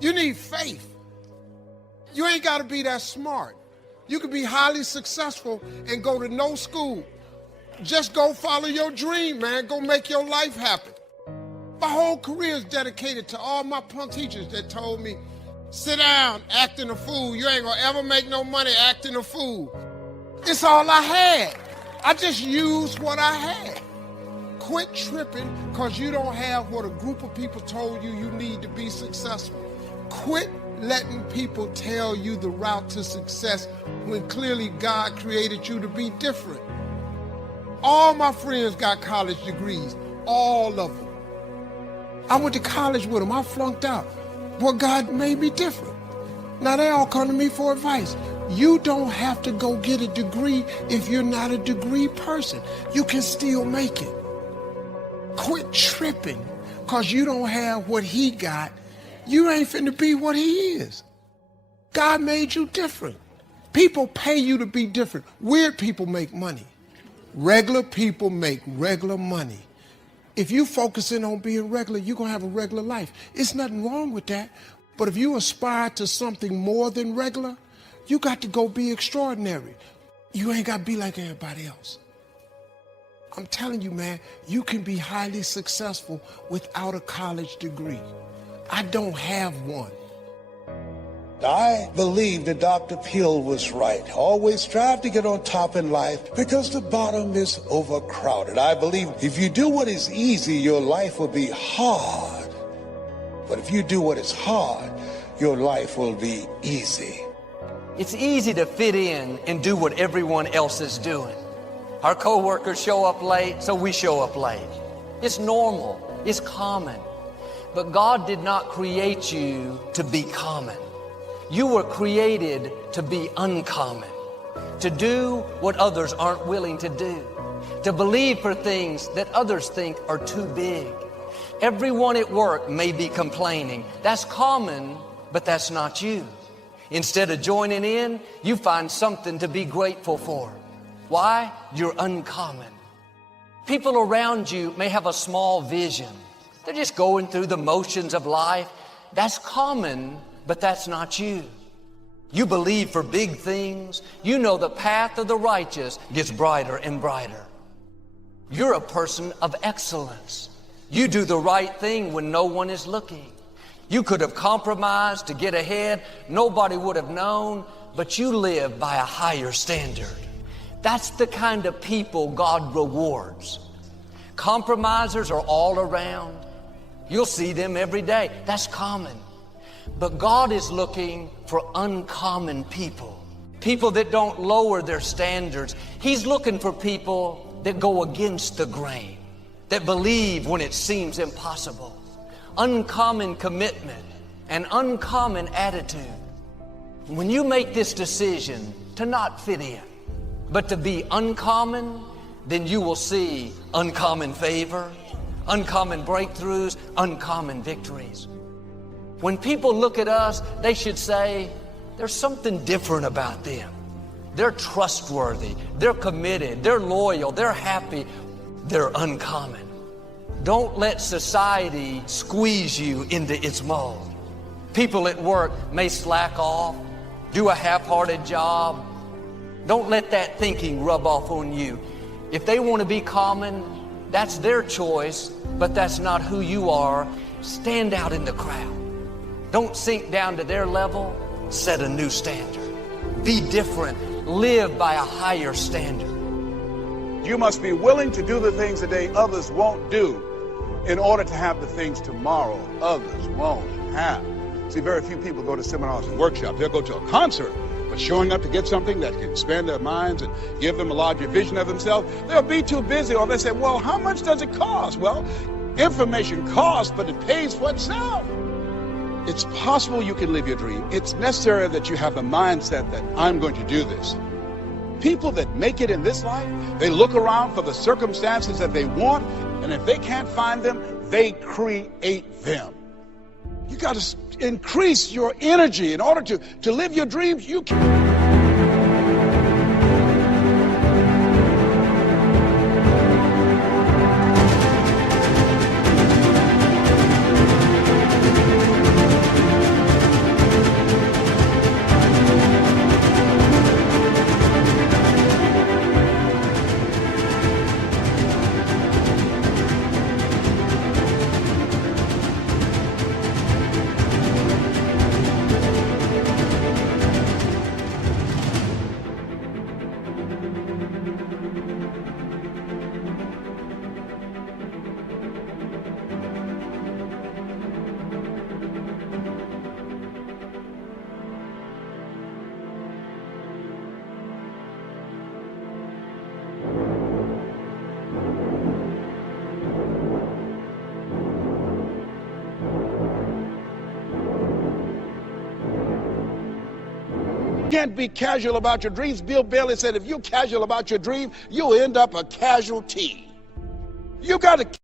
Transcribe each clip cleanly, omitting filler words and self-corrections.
You need faith. You ain't got to be that smart. You can be highly successful and go to no school. Just go follow your dream, man. Go make your life happen. My whole career is dedicated to all my punk teachers that told me, sit down, acting a fool. You ain't gonna ever make no money acting a fool. It's all I had. I just used what I had. Quit tripping because you don't have what a group of people told you you need to be successful. Quit letting people tell you the route to success when clearly God created you to be different. All my friends got college degrees, all of them. I went to college with them, I flunked out. But God made me different. Now they all come to me for advice. You don't have to go get a degree if you're not a degree person. You can still make it. Quit tripping because you don't have what he got. You ain't finna be what he is. God made you different. People pay you to be different. Weird people make money. Regular people make regular money. If you focusing on being regular, you're gonna have a regular life. It's nothing wrong with that. But if you aspire to something more than regular, you got to go be extraordinary. You ain't gotta be like everybody else. I'm telling you, man, you can be highly successful without a college degree. I don't have one. I believe that Dr. Peel was right. Always strive to get on top in life because the bottom is overcrowded. I believe if you do what is easy, your life will be hard. But if you do what is hard, your life will be easy. It's easy to fit in and do what everyone else is doing. Our coworkers show up late, so we show up late. It's normal. It's common. But God did not create you to be common. You were created to be uncommon, to do what others aren't willing to do, to believe for things that others think are too big. Everyone at work may be complaining. That's common, but that's not you. Instead of joining in, you find something to be grateful for. Why? You're uncommon. People around you may have a small vision. They're just going through the motions of life. That's common, but that's not you. You believe for big things. You know the path of the righteous gets brighter and brighter. You're a person of excellence. You do the right thing when no one is looking. You could have compromised to get ahead. Nobody would have known, but you live by a higher standard. That's the kind of people God rewards. Compromisers are all around. You'll see them every day. That's common. But God is looking for uncommon people. People that don't lower their standards. He's looking for people that go against the grain, that believe when it seems impossible. Uncommon commitment and uncommon attitude. When you make this decision to not fit in, but to be uncommon, then you will see uncommon favor, uncommon breakthroughs, uncommon victories. When people look at us, they should say, there's something different about them. They're trustworthy, they're committed, they're loyal, they're happy, they're uncommon. Don't let society squeeze you into its mold. People at work may slack off, do a half-hearted job. Don't let that thinking rub off on you. If they want to be common, that's their choice, but that's not who you are. Stand out in the crowd. Don't sink down to their level. Set a new standard. Be different. Live by a higher standard. You must be willing to do the things today others won't do in order to have the things tomorrow others won't have. See, very few people go to seminars and workshops. They'll go to a concert, but showing up to get something that can expand their minds and give them a larger vision of themselves, they'll be too busy, or they say, well, how much does it cost? Well, information costs, but it pays for itself. It's possible you can live your dream. It's necessary that you have the mindset that I'm going to do this. People that make it in this life, they look around for the circumstances that they want, and if they can't find them, they create them. You got to increase your energy in order to live your dreams. You can. You can't be casual about your dreams. Bill Bailey said if you're casual about your dream, you'll end up a casualty. You got to...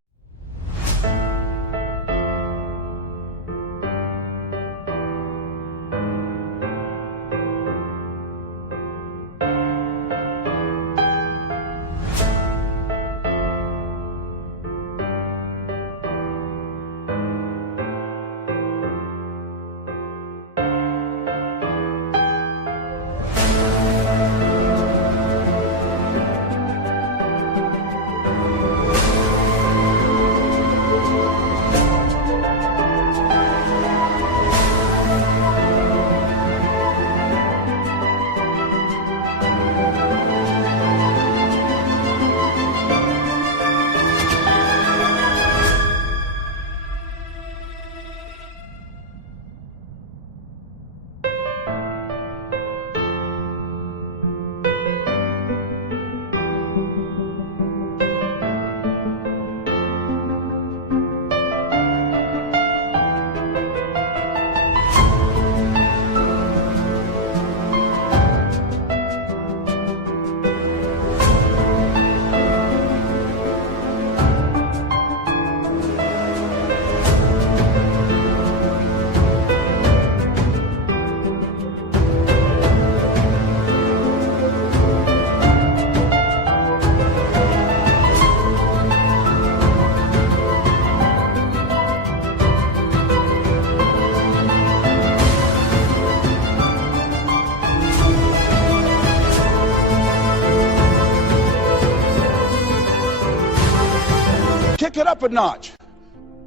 Kick it up a notch.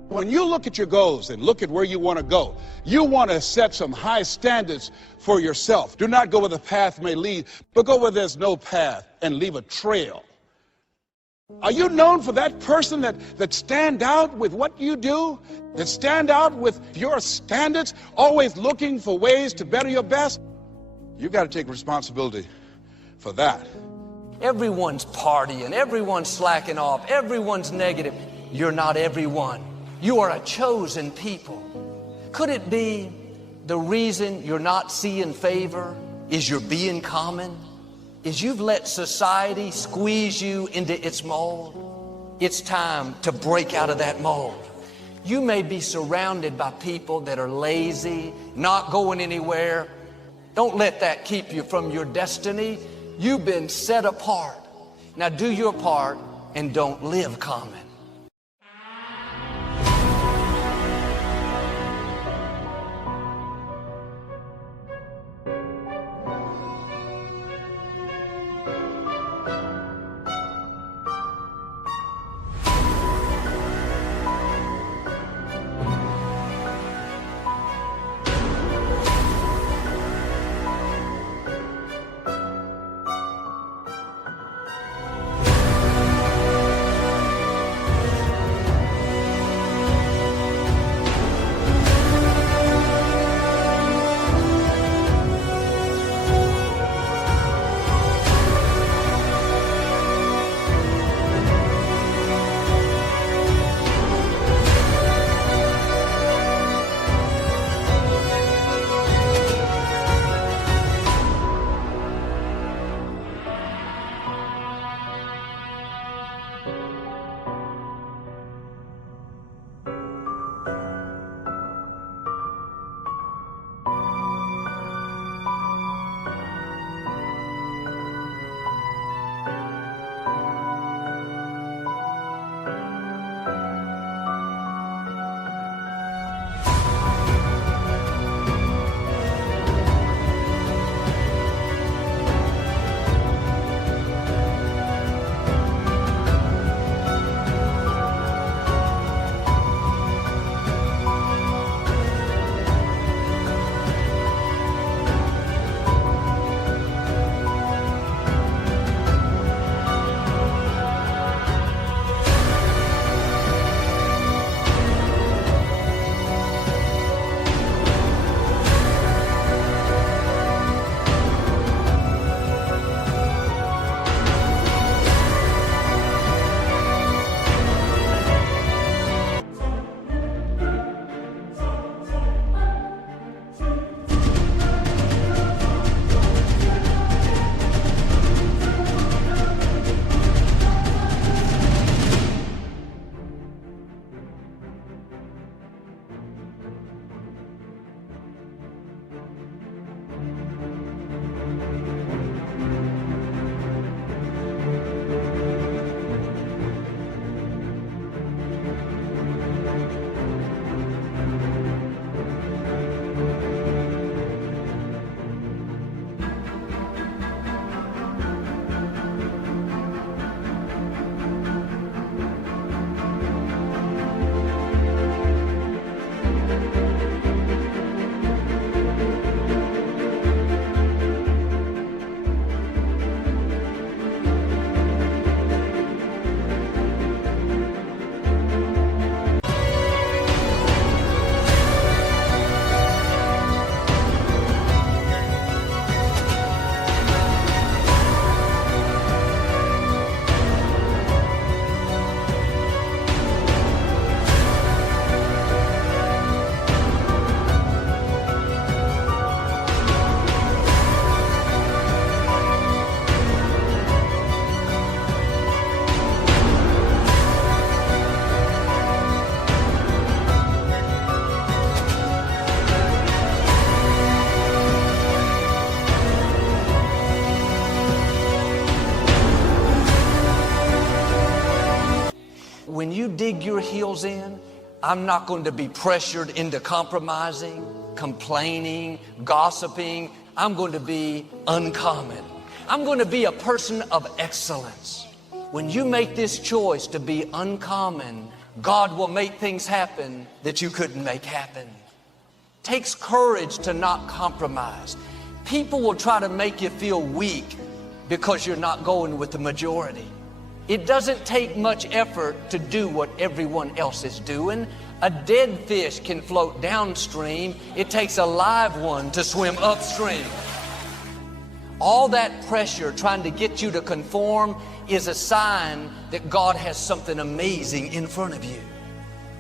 When you look at your goals and look at where you want to go, you want to set some high standards for yourself. Do not go where the path may lead, but go where there's no path and leave a trail. Are you known for that person that stand out with what you do, that stand out with your standards, always looking for ways to better your best? You got to take responsibility for that. Everyone's partying, everyone's slacking off, everyone's negative. You're not everyone. You are a chosen people. Could it be the reason you're not seeing favor is you're being common? Is you've let society squeeze you into its mold? It's time to break out of that mold. You may be surrounded by people that are lazy, not going anywhere. Don't let that keep you from your destiny. You've been set apart. Now do your part and don't live common. when you dig your heels in, I'm not going to be pressured into compromising, complaining, gossiping. I'm going to be uncommon. I'm going to be a person of excellence. When you make this choice to be uncommon, God will make things happen that you couldn't make happen. It takes courage to not compromise. People will try to make you feel weak because you're not going with the majority. It doesn't take much effort to do what everyone else is doing. A dead fish can float downstream. It takes a live one to swim upstream. All that pressure trying to get you to conform is a sign that God has something amazing in front of you.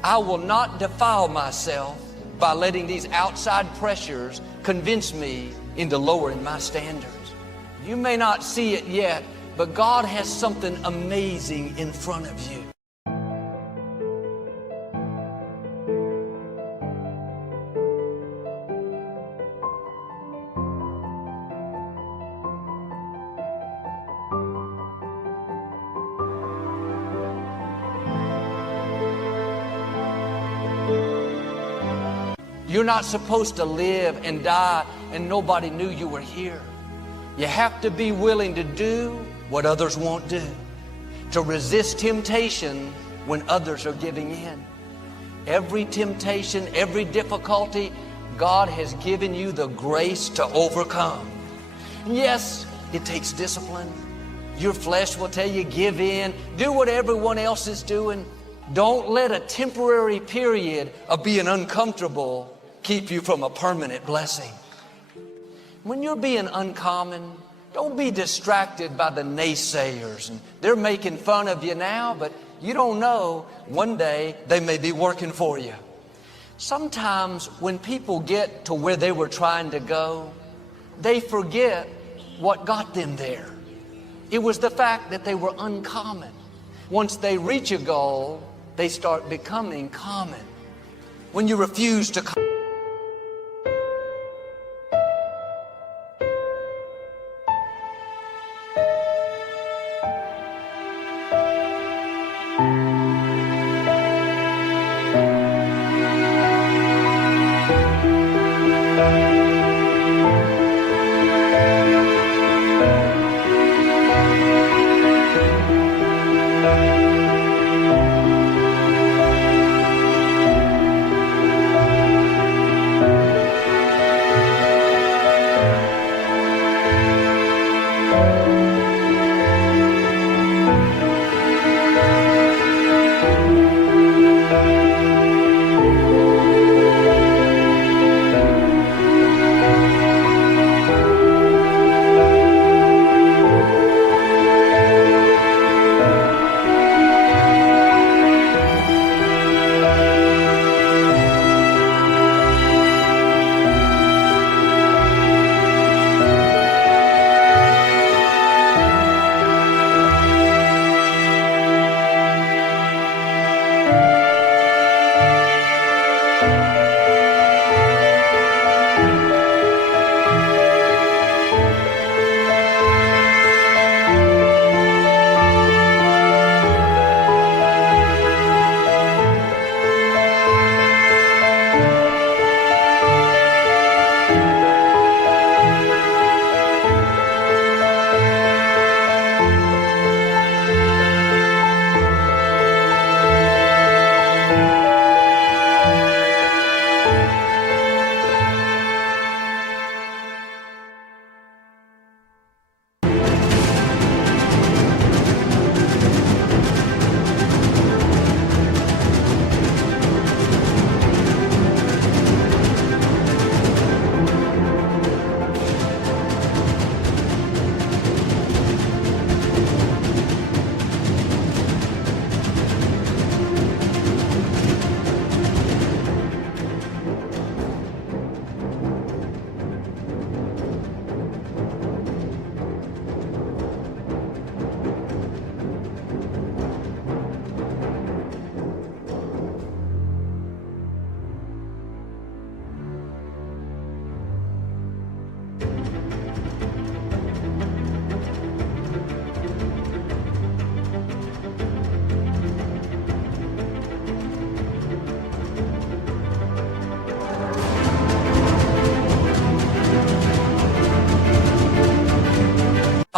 I will not defile myself by letting these outside pressures convince me into lowering my standards. You may not see it yet, but God has something amazing in front of you. You're not supposed to live and die and nobody knew you were here. You have to be willing to do what others won't do, to resist temptation when others are giving in. Every temptation, every difficulty, God has given you the grace to overcome. And yes, it takes discipline. Your flesh will tell you, give in, do what everyone else is doing. Don't let a temporary period of being uncomfortable keep you from a permanent blessing. When you're being uncommon, don't be distracted by the naysayers. And they're making fun of you now, but you don't know, one day they may be working for you. Sometimes when people get to where they were trying to go, they forget what got them there. It was the fact that they were uncommon. Once they reach a goal, they start becoming common. When you refuse to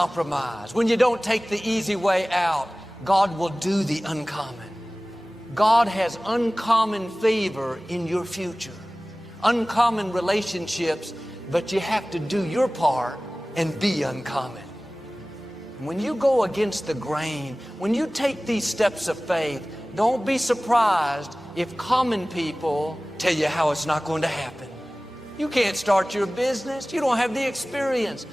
compromise, when you don't take the easy way out, God will do the uncommon. God has uncommon favor in your future, uncommon relationships, but you have to do your part and be uncommon. When you go against the grain, when you take these steps of faith, don't be surprised if common people tell you how it's not going to happen. You can't start your business. You don't have the experience.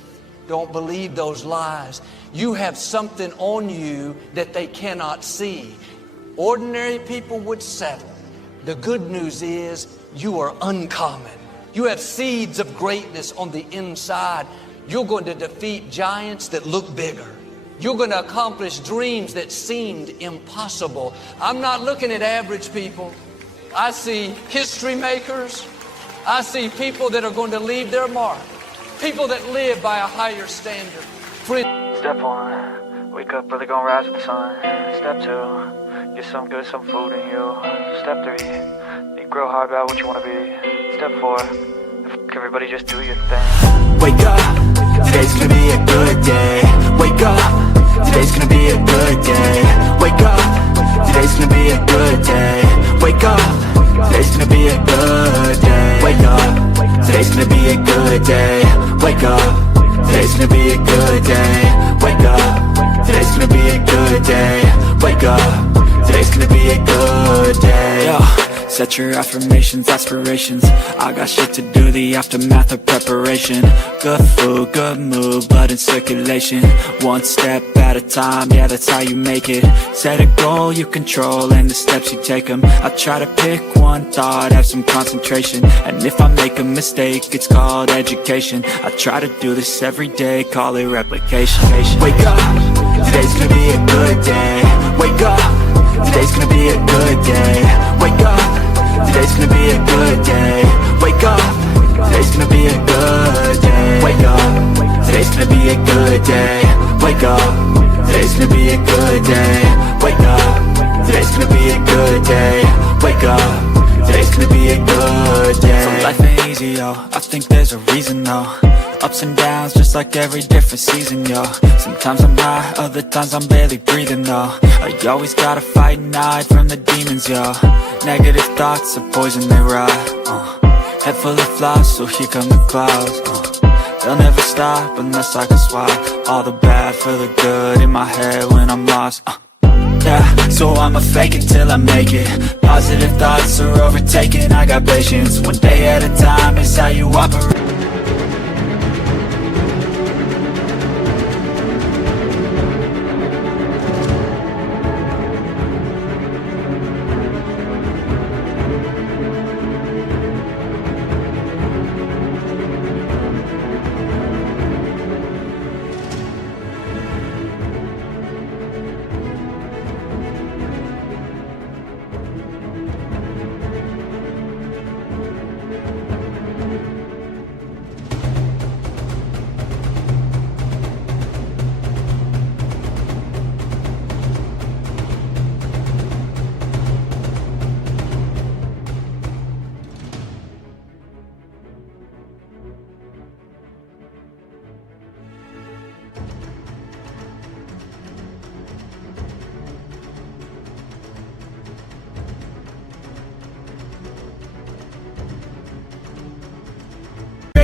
Don't believe those lies. You have something on you that they cannot see. Ordinary people would settle. The good news is you are uncommon. You have seeds of greatness on the inside. You're going to defeat giants that look bigger. You're going to accomplish dreams that seemed impossible. I'm not looking at average people. I see history makers. I see people that are going to leave their mark. People that live by a higher standard. Step 1, wake up early, gonna rise with the sun. Step 2, get some good, some food in you. Step 3, think real hard about what you wanna be. Step 4, everybody just do your thing. Wake up, today's gonna be a good day. Wake up, today's gonna be a good day. Wake up, today's gonna be a good day. Wake up, today's gonna be a good day. Wake up, today's gonna be a good day. Wake up, today's gonna be a good day. Wake up, today's gonna be a good day. Wake up, today's gonna be a good day. Yo, set your affirmations, aspirations. I got shit to do, the aftermath of preparation. Good food, good mood, blood in circulation. One step at a time, yeah, that's how you make it. Set a goal you control and the steps you take them. I try to pick one thought, have some concentration. And if I make a mistake, it's called education. I try to do this every day, call it replication. Wake up, today's gonna be a good day. Wake up, today's gonna be a good day. Wake up, today's gonna be a good day. Wake up, today's gonna be a good day. Wake up, today's gonna be a good day. Wake up, today's gonna be a good day. Wake up, today's gonna be a good day. Wake up, today's gonna be a good day. So life ain't easy, yo, I think there's a reason, though. Ups and downs, just like every different season, yo. Sometimes I'm high, other times I'm barely breathing, though. I always gotta fight and hide from the demons, yo. Negative thoughts are poison, they rot. Head full of flies, so here come the clouds. They'll never stop unless I can swap all the bad for the good in my head when I'm lost. Yeah, so I'ma fake it till I make it. Positive thoughts are overtaken, I got patience. One day at a time is how you operate.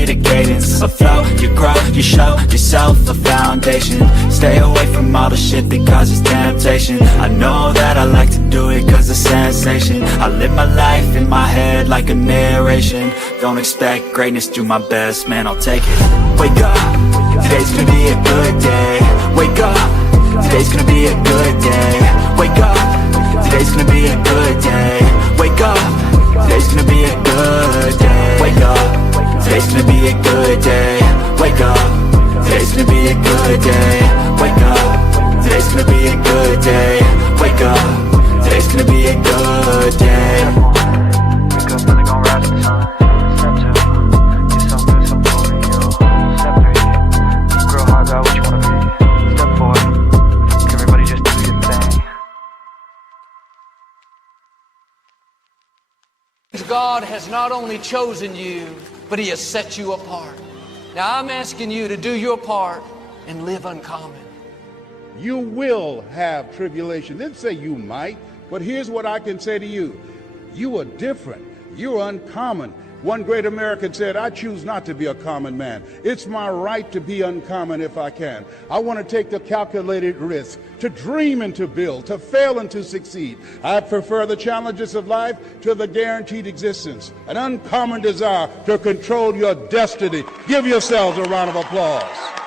A cadence, a flow, you grow, you show yourself a foundation. Stay away from all the shit that causes temptation. I know that I like to do it cause it's sensation. I live my life in my head like a narration. Don't expect greatness, do my best, man, I'll take it. Wake up, today's gonna be a good day. Wake up, today's gonna be a good day. Wake up, today's gonna be a good day. Wake up, today's gonna be a good day. Wake up, today's gonna be a good day. Wake up, today's gonna be a good day. Wake up, today's gonna be a good day. Wake up, today's gonna be a good day. Wake up early, gonna rise with the sun. Step 2, get some good, some food in you. Step 3, think real hard about what you wanna be. Step 4, everybody just do your thing. God has not only chosen you, but He has set you apart. Now I'm asking you to do your part and live uncommon. You will have tribulation. Didn't say you might, but here's what I can say to you. You are different. You're uncommon. One great American said, I choose not to be a common man. It's my right to be uncommon if I can. I want to take the calculated risk, to dream and to build, to fail and to succeed. I prefer the challenges of life to the guaranteed existence, an uncommon desire to control your destiny. Give yourselves a round of applause.